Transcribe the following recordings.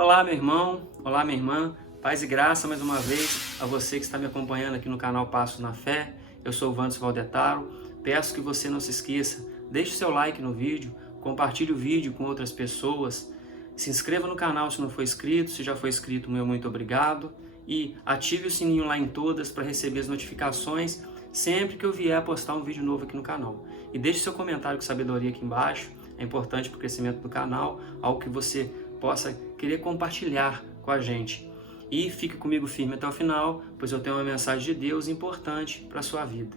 Olá, meu irmão, olá, minha irmã, paz e graça mais uma vez a você que está me acompanhando aqui no canal Passos na Fé. Eu sou o Wanderson Valdetaro. Peço que você não se esqueça, deixe o seu like no vídeo, compartilhe o vídeo com outras pessoas, se inscreva no canal se não for inscrito, se já foi inscrito, meu muito obrigado, e ative o sininho lá em todas para receber as notificações sempre que eu vier postar um vídeo novo aqui no canal. E deixe seu comentário com sabedoria aqui embaixo, é importante para o crescimento do canal, algo que você possa querer compartilhar com a gente. E fique comigo firme até o final, pois eu tenho uma mensagem de Deus importante para a sua vida.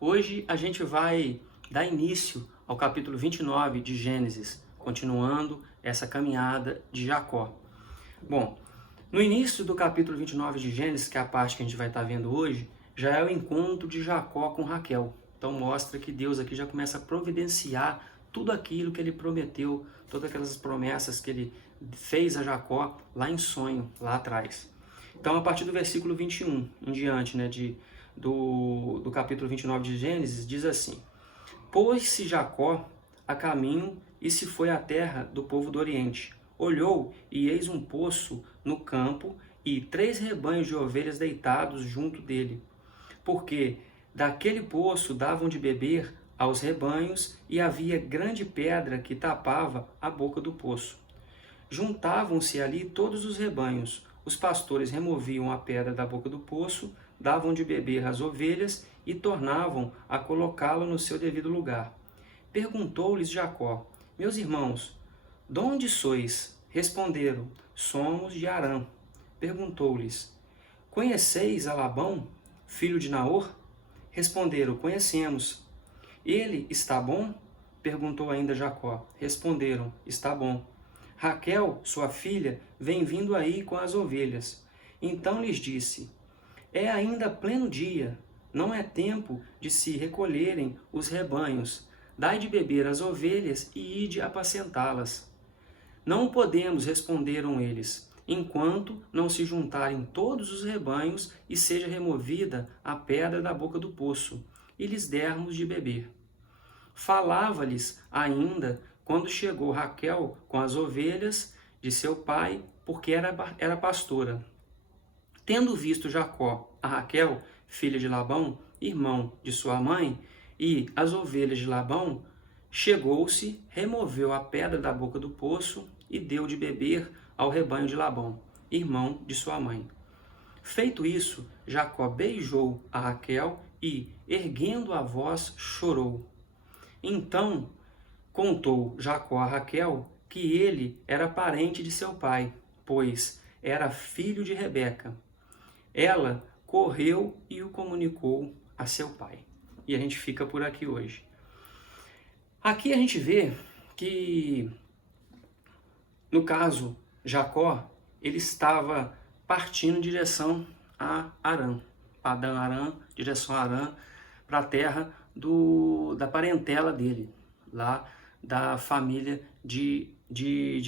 Hoje a gente vai dar início ao capítulo 29 de Gênesis, continuando essa caminhada de Jacó. Bom, no início do capítulo 29 de Gênesis, que é a parte que a gente vai estar vendo hoje, já é o encontro de Jacó com Raquel. Então mostra que Deus aqui já começa a providenciar tudo aquilo que ele prometeu, todas aquelas promessas que ele fez a Jacó lá em sonho, lá atrás. Então a partir do versículo 21 em diante, do capítulo 29 de Gênesis, diz assim: Pôs-se Jacó a caminho e se foi à terra do povo do Oriente. Olhou, e eis um poço no campo, e 3 rebanhos de ovelhas deitados junto dele. Porque daquele poço davam de beber aos rebanhos, e havia grande pedra que tapava a boca do poço. Juntavam-se ali todos os rebanhos. Os pastores removiam a pedra da boca do poço, davam de beber às ovelhas e tornavam a colocá-lo no seu devido lugar. Perguntou-lhes Jacó: Meus irmãos, de onde sois? Responderam: Somos de Harã. Perguntou-lhes: Conheceis a Labão, filho de Naor? Responderam: Conhecemos. Ele está bom? Perguntou ainda Jacó. Responderam: Está bom. Raquel, sua filha, vem vindo aí com as ovelhas. Então lhes disse: É ainda pleno dia, não é tempo de se recolherem os rebanhos. Dai de beber às ovelhas e ide apacentá-las. Não podemos, responderam eles, enquanto não se juntarem todos os rebanhos e seja removida a pedra da boca do poço, e lhes dermos de beber. Falava-lhes ainda quando chegou Raquel com as ovelhas de seu pai, porque era pastora. Tendo visto Jacó a Raquel, filha de Labão, irmão de sua mãe, e as ovelhas de Labão, chegou-se, removeu a pedra da boca do poço e deu de beber ao rebanho de Labão, irmão de sua mãe. Feito isso, Jacó beijou a Raquel e, erguendo a voz, chorou. Então contou Jacó a Raquel que ele era parente de seu pai, pois era filho de Rebeca. Ela correu e o comunicou a seu pai. E a gente fica por aqui hoje. Aqui a gente vê que, no caso, Jacó, ele estava partindo em direção a Harã. Padã-Arã, direção a Harã, para a terra da parentela dele, lá da família de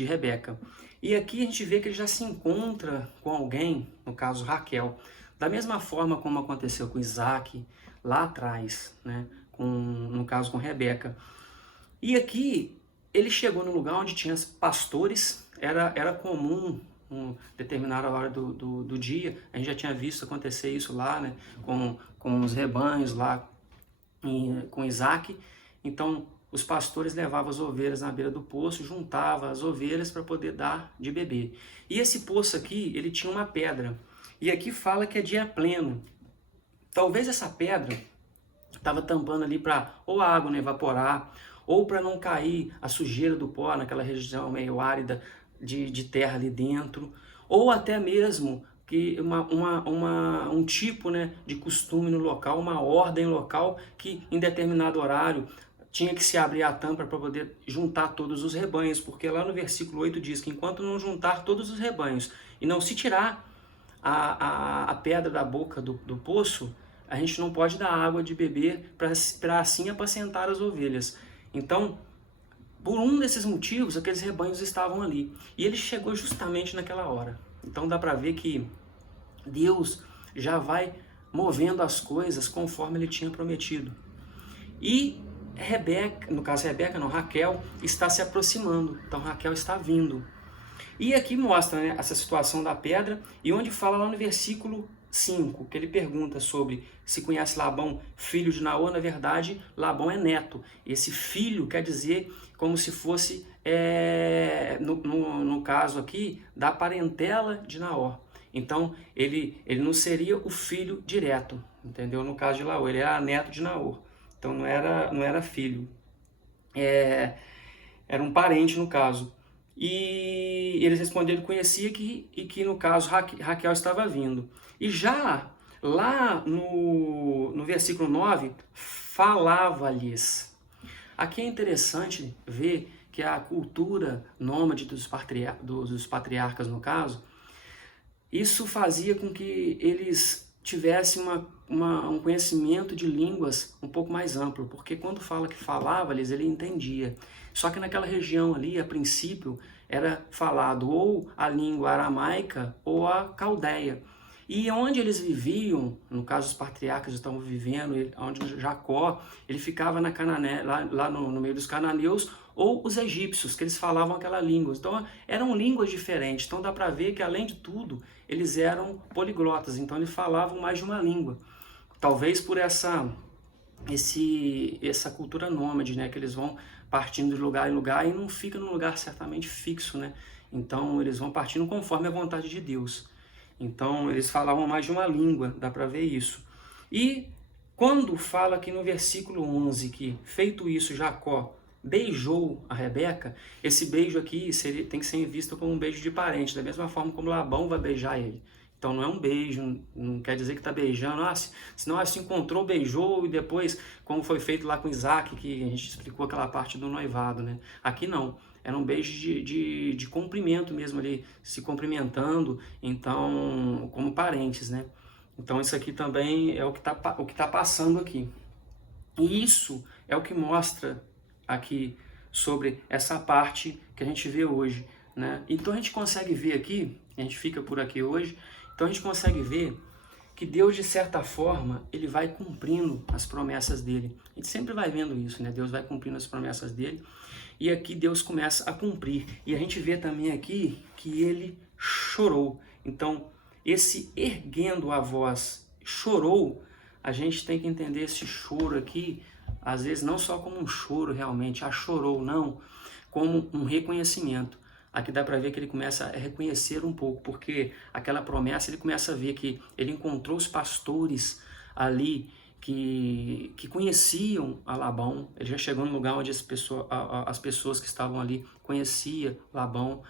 Rebeca. E aqui a gente vê que ele já se encontra com alguém, no caso Raquel, da mesma forma como aconteceu com Isaac lá atrás, no caso com Rebeca. E aqui ele chegou no lugar onde tinha pastores, era comum, em determinada hora do dia, a gente já tinha visto acontecer isso lá, com os rebanhos lá, com Isaac. Então os pastores levavam as ovelhas na beira do poço, juntavam as ovelhas para poder dar de beber. E esse poço aqui, ele tinha uma pedra. E aqui fala que é dia pleno. Talvez essa pedra estava tampando ali para ou a água não evaporar, ou para não cair a sujeira do pó naquela região meio árida de terra ali dentro, ou até mesmo que um tipo de costume no local, uma ordem local que em determinado horário tinha que se abrir a tampa para poder juntar todos os rebanhos, porque lá no versículo 8 diz que enquanto não juntar todos os rebanhos e não se tirar a pedra da boca do poço, a gente não pode dar água de beber para assim apacentar as ovelhas. Então, por um desses motivos, aqueles rebanhos estavam ali. E ele chegou justamente naquela hora. Então dá para ver que Deus já vai movendo as coisas conforme ele tinha prometido. E Rebeca, no caso Rebeca não, Raquel está se aproximando. Então Raquel está vindo. E aqui mostra, né, essa situação da pedra, e onde fala lá no versículo 5, que ele pergunta sobre se conhece Labão, filho de Naor. Na verdade, Labão é neto. Esse filho quer dizer como se fosse, no caso aqui, da parentela de Naor. Então, ele não seria o filho direto, entendeu? No caso de Laor, ele era neto de Naor. Então, não era filho. Era um parente, no caso. E eles responderam que conhecia e que no caso Raquel estava vindo. E já lá no versículo 9, falava-lhes. Aqui é interessante ver que a cultura nômade dos patriarcas, no caso, isso fazia com que eles tivessem um conhecimento de línguas um pouco mais amplo, porque quando fala que falava-lhes, ele entendia. Só que naquela região ali, a princípio, era falado ou a língua aramaica ou a caldeia. E onde eles viviam, no caso os patriarcas estavam vivendo, onde Jacó, ele ficava na Canané, lá no meio dos cananeus, ou os egípcios, que eles falavam aquela língua. Então eram línguas diferentes. Então dá para ver que, além de tudo, eles eram poliglotas. Então eles falavam mais de uma língua. Talvez por essa cultura nômade, né, que eles vão partindo de lugar em lugar e não fica num lugar certamente fixo, né? Então eles vão partindo conforme a vontade de Deus. Então eles falavam mais de uma língua, dá para ver isso. E quando fala aqui no versículo 11 que, feito isso, Jacó beijou a Rebeca, esse beijo aqui tem que ser visto como um beijo de parente, da mesma forma como Labão vai beijar ele. Então não é um beijo, não quer dizer que está beijando, senão se encontrou, beijou, e depois, como foi feito lá com Isaac, que a gente explicou aquela parte do noivado, né? Aqui não, era um beijo de cumprimento mesmo ali, se cumprimentando, então, como parentes, né? Então isso aqui também é o que tá passando aqui. E isso é o que mostra aqui sobre essa parte que a gente vê hoje, né? Então a gente consegue ver aqui, a gente fica por aqui hoje, então a gente consegue ver que Deus, de certa forma, ele vai cumprindo as promessas dele. A gente sempre vai vendo isso, né? Deus vai cumprindo as promessas dele, e aqui Deus começa a cumprir. E a gente vê também aqui que ele chorou. Então, esse erguendo a voz, chorou, a gente tem que entender esse choro aqui, às vezes não só como um choro realmente, chorou, não, como um reconhecimento. Aqui dá para ver que ele começa a reconhecer um pouco, porque aquela promessa, ele começa a ver que ele encontrou os pastores ali que conheciam a Labão. Ele já chegou no lugar onde as pessoas que estavam ali conheciam Labão.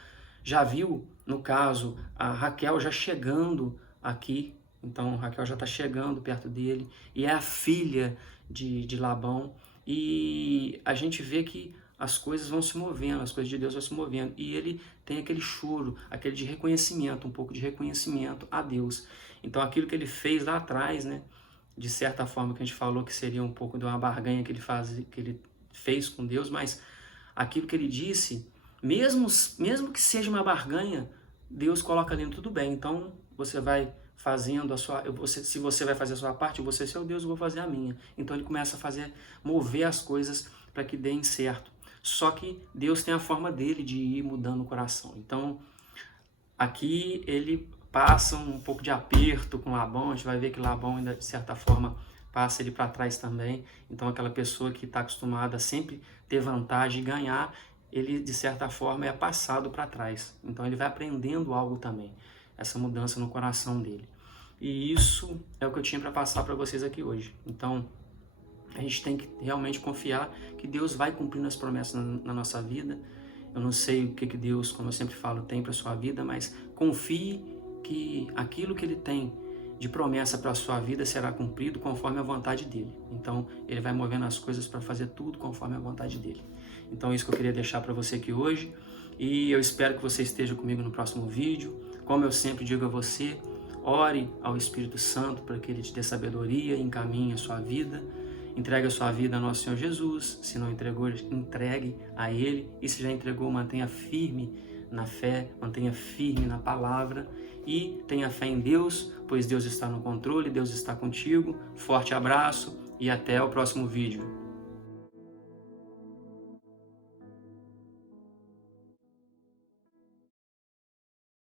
Já viu, no caso, a Raquel já chegando aqui. Então Raquel já está chegando perto dele, e é a filha de Labão. E a gente vê que as coisas vão se movendo, as coisas de Deus vão se movendo, e ele tem aquele choro, aquele de reconhecimento, um pouco de reconhecimento a Deus. Então aquilo que ele fez lá atrás, né, de certa forma que a gente falou que seria um pouco de uma barganha que ele fez com Deus, mas aquilo que ele disse, mesmo que seja uma barganha, Deus coloca ali tudo bem. Então você vai fazendo se você vai fazer a sua parte, você, seu Deus, eu vou fazer a minha. Então ele começa a mover as coisas para que deem certo. Só que Deus tem a forma dele de ir mudando o coração. Então, aqui ele passa um pouco de aperto com Labão. A gente vai ver que Labão, ainda de certa forma, passa ele para trás também. Então, aquela pessoa que está acostumada a sempre ter vantagem e ganhar, ele, de certa forma, é passado para trás. Então, ele vai aprendendo algo também, essa mudança no coração dele. E isso é o que eu tinha para passar para vocês aqui hoje. Então, a gente tem que realmente confiar que Deus vai cumprindo as promessas na nossa vida. Eu não sei o que Deus, como eu sempre falo, tem para a sua vida, mas confie que aquilo que Ele tem de promessa para a sua vida será cumprido conforme a vontade dEle. Então, Ele vai movendo as coisas para fazer tudo conforme a vontade dEle. Então, é isso que eu queria deixar para você aqui hoje. E eu espero que você esteja comigo no próximo vídeo. Como eu sempre digo a você, ore ao Espírito Santo para que Ele te dê sabedoria e encaminhe a sua vida. entregue a sua vida ao nosso Senhor Jesus. Se não entregou, entregue a Ele. E se já entregou, mantenha firme na fé, mantenha firme na palavra e tenha fé em Deus, pois Deus está no controle, Deus está contigo. Forte abraço e até o próximo vídeo.